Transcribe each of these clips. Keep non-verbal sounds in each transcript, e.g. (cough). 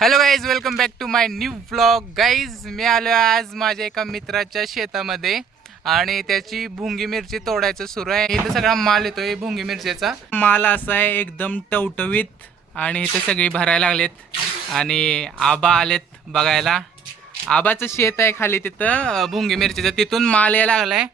Hello guys welcome back to my new blog guys मी आलो आज माझ्या एका मित्राच्या शेतामध्ये आणि त्याची भुंगी मिरची तोडायचं सुरू आहे. इथं सगळा माल येतोय भुंगी मिरचीचा. माल असा आहे एकदम टवटवीत आणि इथं सगळी भरायला लागलेत आणि आबा आलेत बघायला. आबाचं शेत आहे खाली तिथं भुंगी मिरचीचं. तिथून माल यायला लागलाय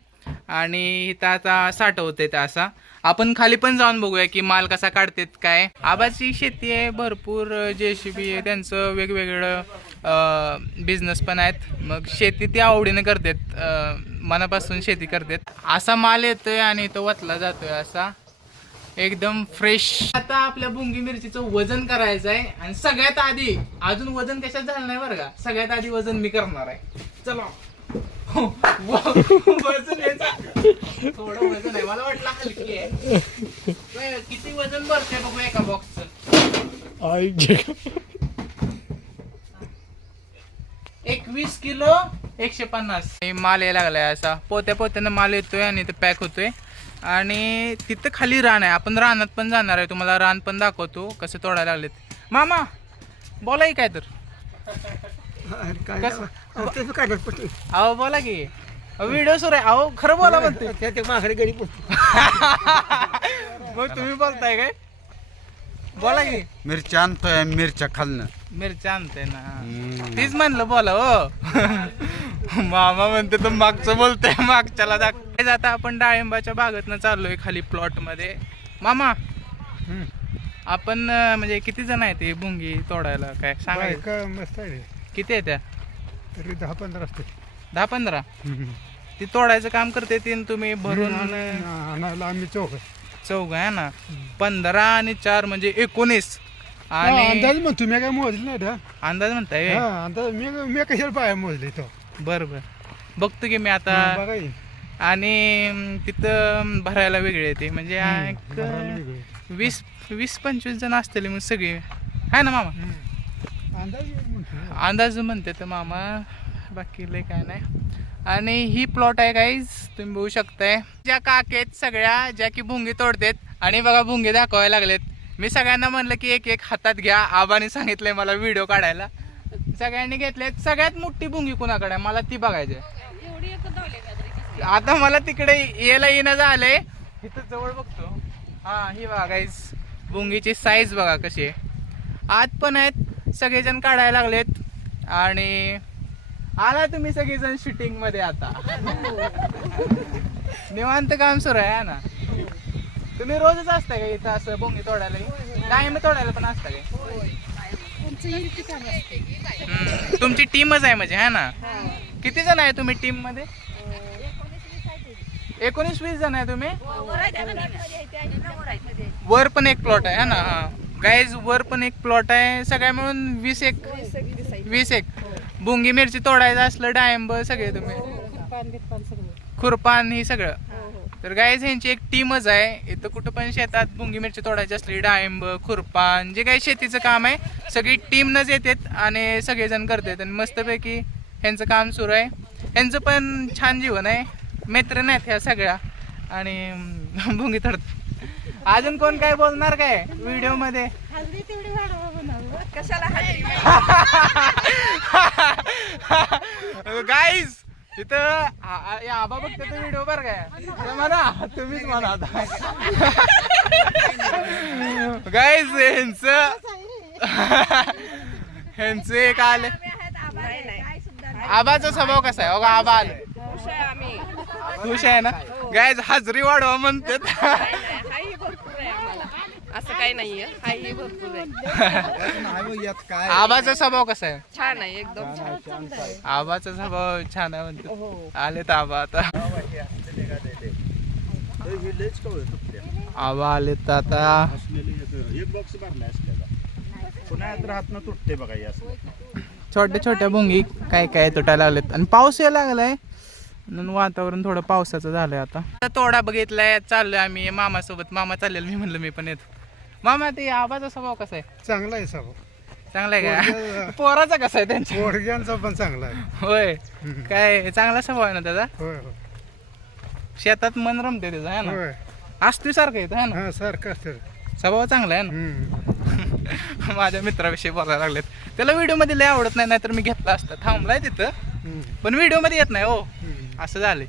आणि इथं आता साठवत ते असा. आपण खाली पण जाऊन बघूया की माल कसा काढतात काय. आबाची शेती आहे भरपूर जेसीबी आहे त्यांचं वेगवेगळं बिझनेस पण आहेत. मग शेती ते आवडीने करतात मनापासून शेती करतात. असा माल येतोय आणि तो वतला जातोय असा. एकदम फ्रेश आता आपल्या बुंगी मिरचीचं वजन करायचं आहे आणि सगळ्यात आधी अजून वजन कशात झालं नाही बरं का? सगळ्यात आधी वजन मी करणार आहे. चला. वजन याचं- थोडं वजन आहे. मला वाटलं हलकी आहे. किती वजन भरते बघू एका बॉक्सचं एकवीस किलो एकशे पन्नास. हे माल यायला लागलाय असा. पोत्या पोत्यानं माल येतोय आणि ते पॅक होतोय. आणि तिथं खाली रान आहे. आपण रानात पण जाणार आहे. तुम्हाला रान पण दाखवतो कसे तोडायला लागलेत. मामा बोला की काय तर? अहो बोला की. व्हिडिओ सुरू आहे. अहो खरं बोला म्हणते. माघारी गडी मग तुम्ही बोलताय काय? बोला की. मिरच्या आणतोय मिरच्या खालनं. मिरच्या आणते ना. तीच म्हणलं बोला हो. मामा म्हणते तर मागचं बोलतोय मागच्याला दाख आता आपण डाळिंबाच्या बागेतनं चाललोय खाली प्लॉटमध्ये मामा आपण म्हणजे किती जण आहेत ते भुंगी तोडायला? काय सांगायचं? मस्त आहे किती आहे त्या? तरी दहा पंधरा असते. दहा पंधरा? ती तोडायचं काम करते ती तुम्ही भरून आणायला आम्ही चौक चौघ आहे ना? पंधरा आणि चार म्हणजे एकोणीस. अंदाज आणि मग तुम्ही काय मोजले नाही अंदाज म्हणताय हा अंदाज मी मी कशाला पाया मोजले तो? बर बर बघतो की मी आता. हा, बघा. आणि अं, तिथं भरायला वेगळे येते म्हणजे हम्म, एक, भरायला वेगळे. वीस वीस पंचवीस जण असतील मग सगळी. आहे ना मामा? हम्म. अंदाज म्हणतो तर मामा बाकी लय काय नाही. आणि ही प्लॉट आहे गाईज तुम्ही बघू शकताय. ज्या काकेत सगळ्या ज्या की भुंगी तोडतात आणि बघा भुंगी दाखवायला लागलेत. मी सगळ्यांना म्हणलं की एक एक हातात घ्या आबाने सांगितलंय मला व्हिडिओ काढायला. सगळ्यांनी घेतलेत. सगळ्यात मोठी भुंगी कुणाकडे आहे? मला ती बघायची. आता मला तिकडे यायला येणं झालंय. इथं जवळ बघतो. हा ही बघा गाईज भुंगीची साईज बघा कशी आहे. आत पण आहेत. सगळेजण काढायला लागलेत. आणि आला तुम्ही सगळेजण शूटिंगमध्ये आता. (laughs) निवांत काम सुरू आहे हा ना? तुम्ही रोजच असता का इथं असं बोंगी तोडायला? डाळिंब तोडायला पण असता का. तुमची टीमच आहे म्हणजे है ना? किती जण आहे तुम्ही टीममध्ये एकोणीस वीस जण आहे तुम्ही? वर पण एक प्लॉट आहे है ना? हा. गाईज वर पण एक प्लॉट आहे. सगळ्या मिळून वीस एक. वीस एक. बुंगी मिरची तोडायचं असलं डाळिंब सगळे तुम्ही. खुरपान ही सगळं. तर गाईज ह्यांची एक टीमच आहे. इथं कुठं पण शेतात बुंगी मिरची तोडायची असली डाळिंब खुरपान जे काही शेतीचं काम आहे सगळी टीमनच येतात आणि सगळेजण करतात. आणि मस्तपैकी ह्यांचं काम सुरू आहे. ह्यांचं पण छान जीवन आहे. मैत्र नाहीत ह्या सगळ्या. आणि भुंगी तोडतात. अजून कोण काय बोलणार काय व्हिडिओमध्ये? गाईज इथं आ- आ- या आबा बघते तर व्हिडिओ बरं काय म्हणा तुम्हीच म्हणा आता. गाईज ह्यांचं ह्यांचं एक आलं. आबाचा स्वभाव कसा आहे? अगं आबा आलं. खुश आहे ना? गायज हाजरी वाढवा म्हणते असं काही नाहीये. हाही भरपूर आहे. आबाचा स्वभाव कसा आहे? छान आहे एकदम छान. आबाचा स्वभाव छान आहे म्हणतो. आले तर आबा आता. आबा आले तर आता. एक बॉक्स भरला पुन्हा तुटते बघा असं छोट्या छोट्या भुंगी काय काय तुटायला लागलेत. आणि पाऊस यायला लागलाय. म्हणून वातावरण थोडं पावसाचं झालंय आता. आता तोडा बघितलाय चाललोय आम्ही. मामासोबत. मामा चाललेलं मी म्हणलं मी पण येतो. मामा ते आबाचा स्वभाव कसा आहे? चांगला आहे सर्व चांगला आहे का? पोराचा कसा आहे त्यांच्या? पोरग्यांचा पण चांगला आहे. होय. काय चांगला स्वभाव आहे ना त्याचा? होय होय. शेतात मन रमते त्याचं है ना? होय. असतो सारखं येतं है ना? हा सारखं असतं स्वभाव चांगला आहे ना. (laughs) माझ्या मित्राविषयी बोलायला लागलेत. त्याला व्हिडिओमध्ये लय आवडत नाही नाहीतर मी घेतला असता. थांबलाय तिथं. हम्म. पण व्हिडिओमध्ये येत नाही हो. हम्म. असं झालंय.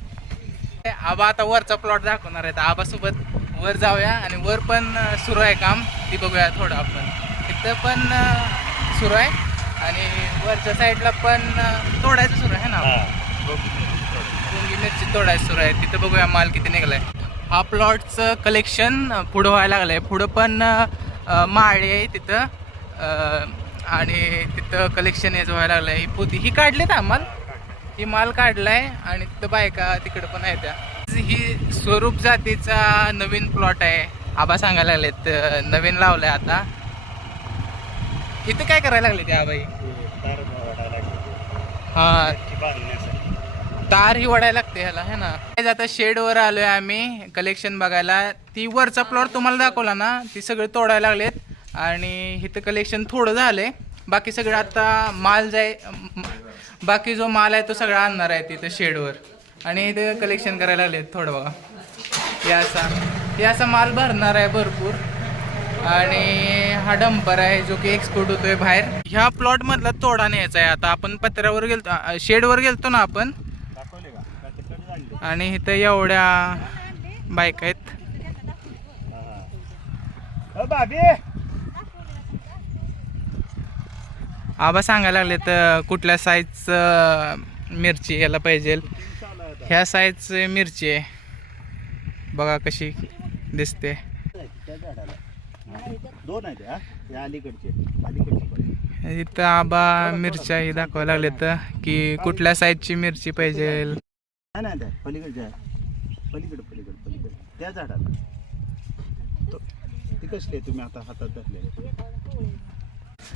आबा आता वरचा प्लॉट दाखवणार आहेत आबा सोबत वर जाऊया आणि वर पण सुरू आहे काम. ती बघूया थोडं आपण. इथं पण सुरू आहे. आणि वरच्या साईडला पण तोडायचं सुरू आहे ना? मुंगी मिरची तोडायचं सुरू आहे. तिथं बघूया माल किती निघलाय. हा प्लॉटचं कलेक्शन पुढं व्हायला लागलंय. पुढं पण माळे आहे तिथं. आणि तिथं कलेक्शन याचं व्हायला लागलंय. ही पोती ही काढलीत आम्हाला? ही माल काढलाय आणि तिथं बायका तिकडं पण आहे त्या. ही स्वरूप जातीचा नवीन प्लॉट आहे. आबा सांगायला लागलेत नवीन लावलाय आता. इथं काय करायला लागले ते आबाई? हा. तार ही वडायला लागते ह्याला है ना? आज आता शेडवर आलोय आम्ही कलेक्शन बघायला ती वरचा प्लॉट तुम्हाला दाखवला ना ती सगळे तोडायला लागलेत. आणि इथं कलेक्शन थोडं झालंय. बाकी सगळं आता माल जाय बाकी जो माल आहे तो सगळा आणणार आहे तिथं शेडवर आणि इथं कलेक्शन करायला लागलेत थोडं बघा. हे असा हे असा माल भरणार आहे भरपूर. आणि हा डंपर आहे जो की एक्सपोर्ट होतोय बाहेर. ह्या प्लॉट मधला तोडा न्यायचा आहे. आता आपण पत्र्यावर गेलतो शेडवर गेलतो ना आपण. आणि इथं एवढ्या बाईक आहेत. आबा सांगायला लागले तर कुठल्या साईजचं मिरची याला पाहिजे ह्या साईजची मिरची आहे. बघा कशी दिसते. इथं आबा मिरच्या ही दाखवायला लागले तर की कुठल्या साईजची मिरची पाहिजे. त्या झाडाला. तुम्ही आता हातात धरले?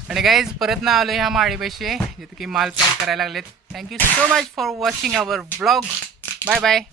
आणि गाईज परत ना आलो ह्या माळीपाशी जिथे की माल पॅक करायला लागलेत. Thank you so much for watching our blog Bye bye.